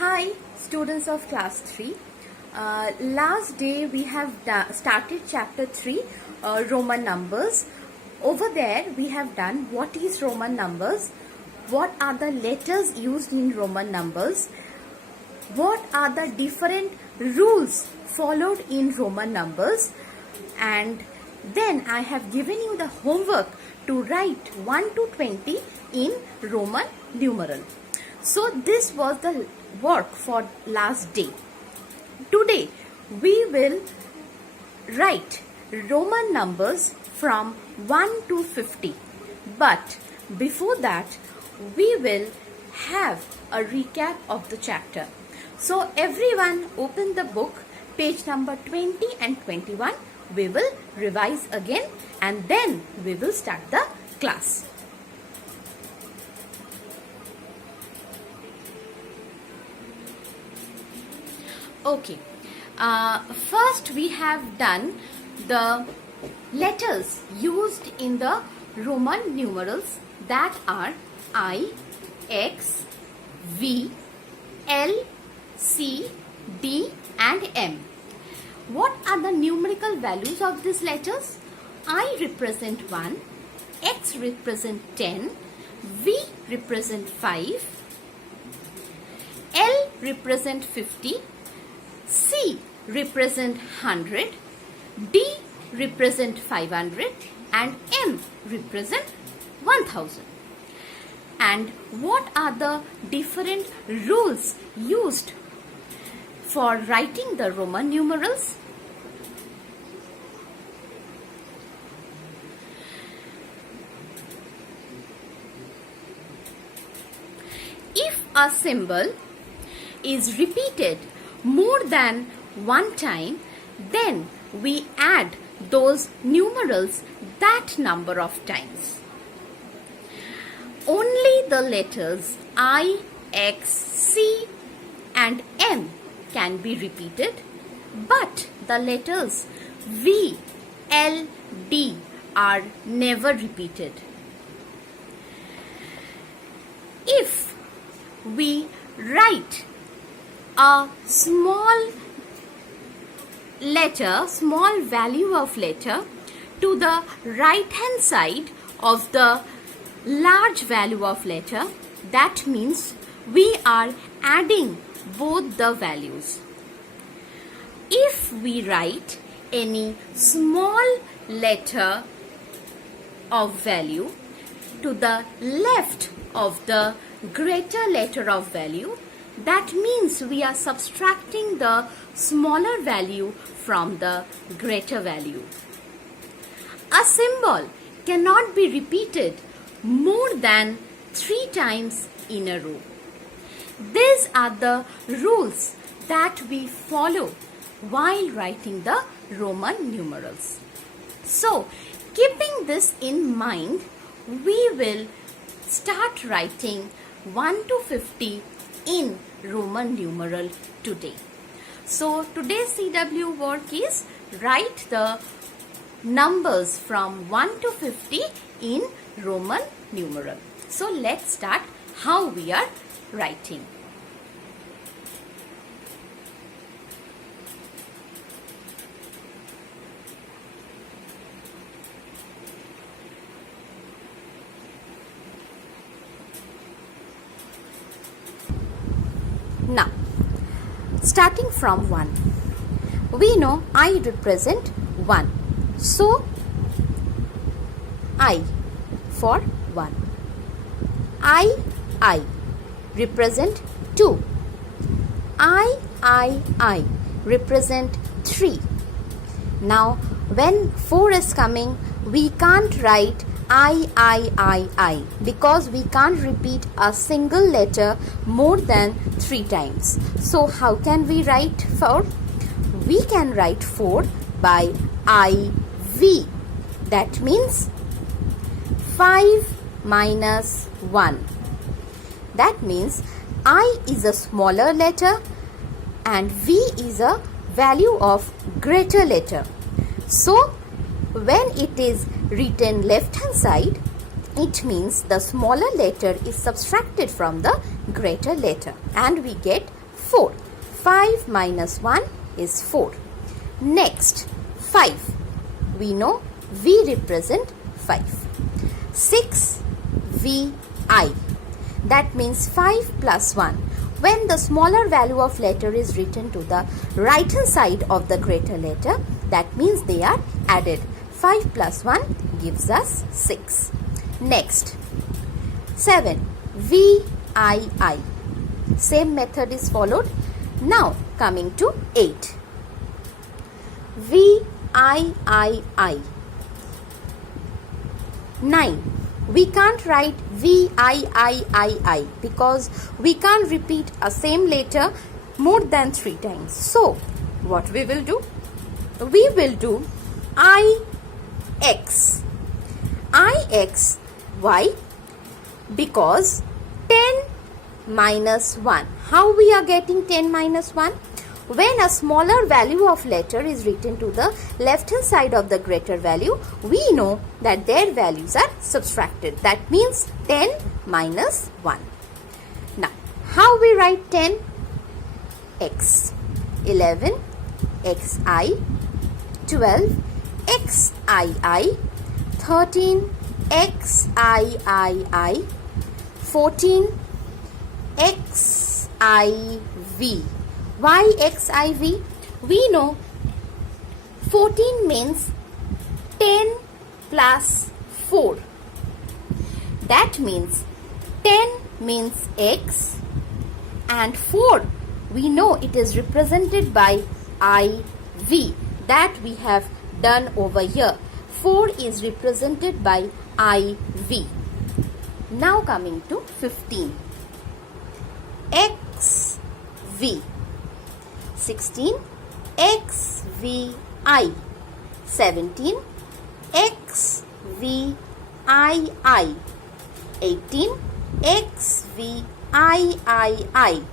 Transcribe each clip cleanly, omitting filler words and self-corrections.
Hi students of class 3. Last day we have started chapter 3 Roman numbers. Over there we have done what is Roman numbers, what are the letters used in Roman numbers, what are the different rules followed in Roman numbers, and then I have given you the homework to write 1 to 20 in Roman numeral. So this was the work for last day. Today we will write Roman numbers from 1 to 50. But before that we will have a recap of the chapter. So everyone open the book, page number 20 and 21. We will revise again and then we will start the class. Okay, first we have done the letters used in the Roman numerals, that are I, X, V, L, C, D and M. What are the numerical values of these letters? I represent 1, X represent 10, V represent 5, L represent 50, C represent 100, D represent 500 and M represent 1000. And what are the different rules used for writing the Roman numerals? If a symbol is repeated more than one time, then we add those numerals that number of times. Only the letters I, X, C and M can be repeated, but the letters V, L, D are never repeated. If we write a small letter, small value of letter to the right hand side of the large value of letter, that means we are adding both the values. If we write any small letter of value to the left of the greater letter of value, that means we are subtracting the smaller value from the greater value. A symbol cannot be repeated more than 3 times in a row. These are the rules that we follow while writing the Roman numerals. So, keeping this in mind, we will start writing 1 to 50 in Roman numeral today. So today's CW work is write the numbers from 1 to 50 in Roman numeral. So let's start how we are writing. Now, starting from 1, we know I represent 1. So, I for 1. I represent 2. I represent 3. Now, when 4 is coming, we can't write I because we can't repeat a single letter more than 3 times. So how can we write 4? We can write 4 by IV. That means 5 minus 1. That means I is a smaller letter and V is a value of greater letter. So when it is written left hand side, it means the smaller letter is subtracted from the greater letter and we get 4. 5 minus 1 is 4. Next, 5. We know V represent 5. 6 VI. That means 5 plus 1. When the smaller value of letter is written to the right hand side of the greater letter, that means they are added. 5 plus 1 gives us 6. Next, 7 VII. Same method is followed. Now coming to 8. VIII. 9. We can't write VIII because we can't repeat a same letter more than 3 times. So, what we will do? We will do IX. IX. Why? Because 10 minus 1. How we are getting 10 minus 1? When a smaller value of letter is written to the left hand side of the greater value, we know that their values are subtracted. That means 10 minus 1. Now, how we write 10? X. 11 XI. 12 XII. 13 XIII. 14 XIV. Why XIV? We know 14 means 10 plus 4. That means 10 means X and 4 we know it is represented by IV. That we have done over here. 4 is represented by IV. Now coming to 15. XV. 16 XVI. 17 XVI. 18 XVI.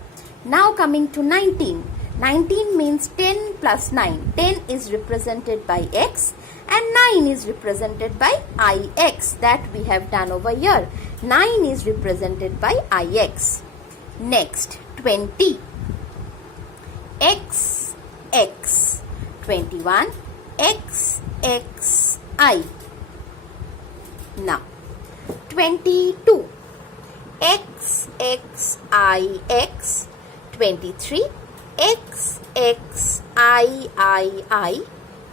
Now coming to 19. 19 means 10 plus 9. 10 is represented by X and 9 is represented by IX. That we have done over here. 9 is represented by IX. Next, 20. XX. 21 XXI. Now 22 XXIX. 23 XXIII.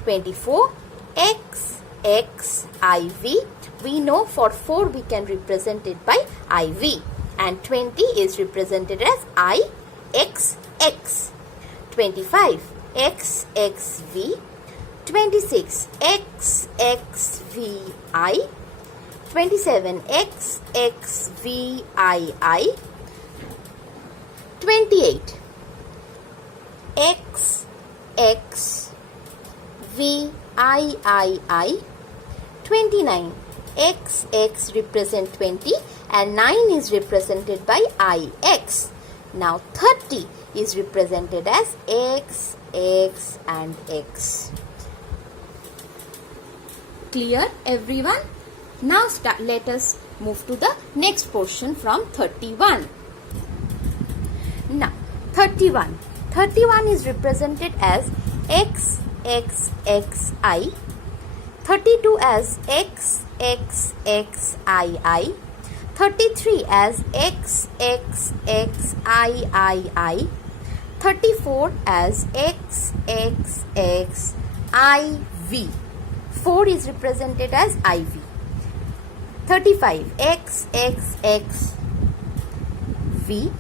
24 XXIV. We know for 4 we can represent it by IV and 20 is represented as IXX. 25 XXV. 26 XXVI. 27 XXVII. 28 XXVIII. 29 XX represent 20 and 9 is represented by IX. Now 30 is represented as X, X and X. Clear everyone? Now let us move to the next portion from 31. Now 31. 31 is represented as XXXI. 32 as XXXII. 33 as XXXIII. 34 as XXXIV. 4 is represented as IV. 35 XXXV.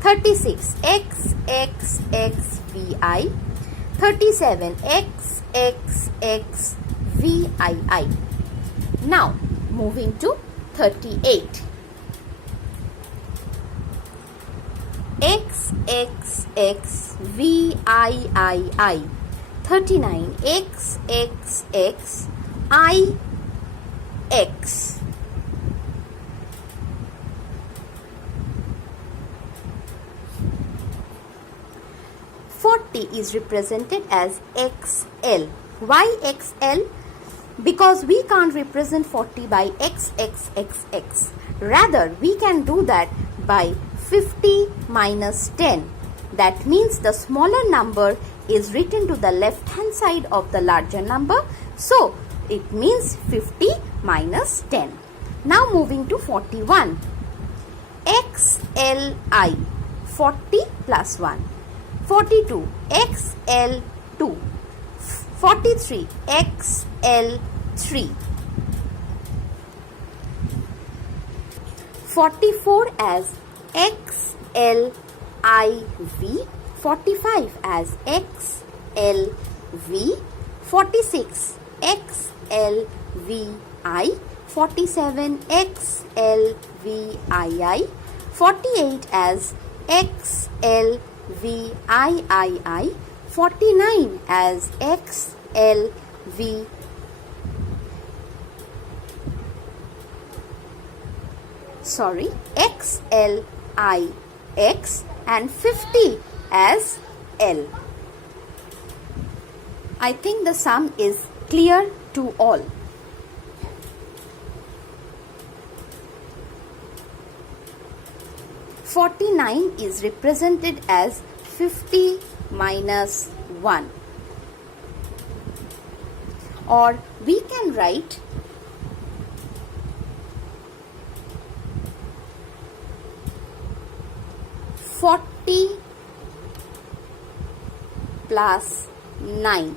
36 XXXVI. 37 XXXVII. Now moving to 38. XXXVII. 39 XXXIX. 40 is represented as XL. Why XL? Because we can't represent 40 by XXXX. Rather, we can do that by 50 minus 10. That means the smaller number is written to the left hand side of the larger number. So it means 50 minus 10. Now moving to 41. XLI, 40 plus 1. 42. XL2. 43. XL3. 44 as XLIV. 45 as XLV. 46 XLVI. 47 XLVII. 48 as XLVIII. 49 as XLV. XLIX, and 50 as L. I think the sum is clear to all. "49 is represented as 50 minus 1, or we can write 40 plus 9.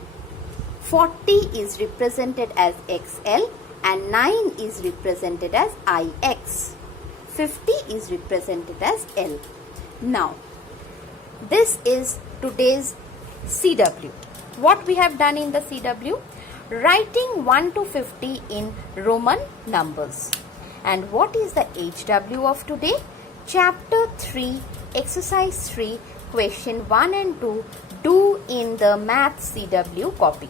40 is represented as XL and 9 is represented as IX. 50 is represented as L. Now, this is today's CW. What we have done in the CW? Writing 1 to 50 in Roman numbers. And what is the HW of today? Chapter 3, Exercise 3, Question 1 and 2, do in the Math CW copy.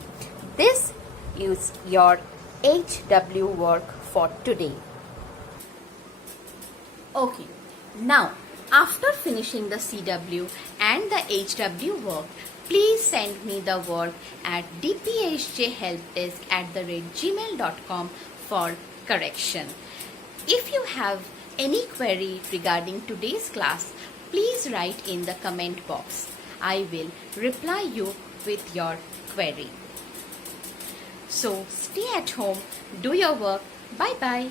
This is your HW work for today. Okay, now after finishing the CW and the HW work, please send me the work at dphjhelpdesk@gmail.com for correction. If you have any query regarding today's class, please write in the comment box. I will reply you with your query. So stay at home, do your work. Bye bye.